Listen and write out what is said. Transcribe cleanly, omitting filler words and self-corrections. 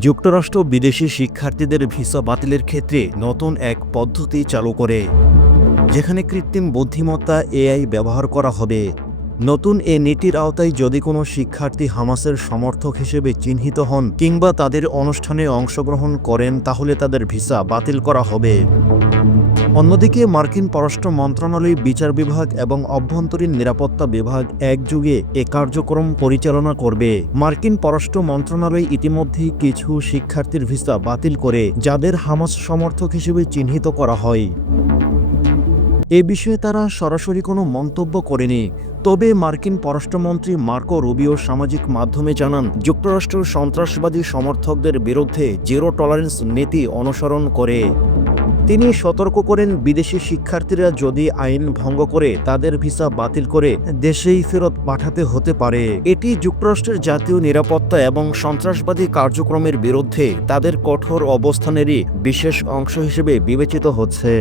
যুক্তরাষ্ট্র বিদেশি শিক্ষার্থীদের ভিসা বাতিলের ক্ষেত্রে নতুন এক পদ্ধতি চালু করে, যেখানে কৃত্রিম বুদ্ধিমত্তা এআই ব্যবহার করা হবে। নতুন এ নীতির আওতায় যদি কোনো শিক্ষার্থী হামাসের সমর্থক হিসেবে চিহ্নিত হন কিংবা তাদের অনুষ্ঠানে অংশগ্রহণ করেন, তাহলে তাদের ভিসা বাতিল করা হবে। অন্যদিকে মার্কিন পররাষ্ট্র মন্ত্রণালয়, বিচার বিভাগ এবং অভ্যন্তরীণ নিরাপত্তা বিভাগ একযোগে এ কার্যক্রম পরিচালনা করবে। মার্কিন পররাষ্ট্র মন্ত্রণালয় ইতিমধ্যেই কিছু শিক্ষার্থীর ভিসা বাতিল করে, যাদের হামাস সমর্থক হিসেবে চিহ্নিত করা হয়। এ বিষয়ে তারা সরাসরি কোনো মন্তব্য করেনি। তবে মার্কিন পররাষ্ট্রমন্ত্রী মার্কো রুবিও সামাজিক মাধ্যমে জানান, যুক্তরাষ্ট্র সন্ত্রাসবাদী সমর্থকদের বিরুদ্ধে জিরো টলারেন্স নীতি অনুসরণ করে। তিনি সতর্ক করেন, বিদেশি শিক্ষার্থীরা যদি আইন ভঙ্গ করে তাদের ভিসা বাতিল করে দেশেই ফেরত পাঠাতে হতে পারে। এটি যুক্তরাষ্ট্রের জাতীয় নিরাপত্তা এবং সন্ত্রাসবাদী কার্যক্রমের বিরুদ্ধে তাদের কঠোর অবস্থানেরই বিশেষ অংশ হিসেবে বিবেচিত হচ্ছে।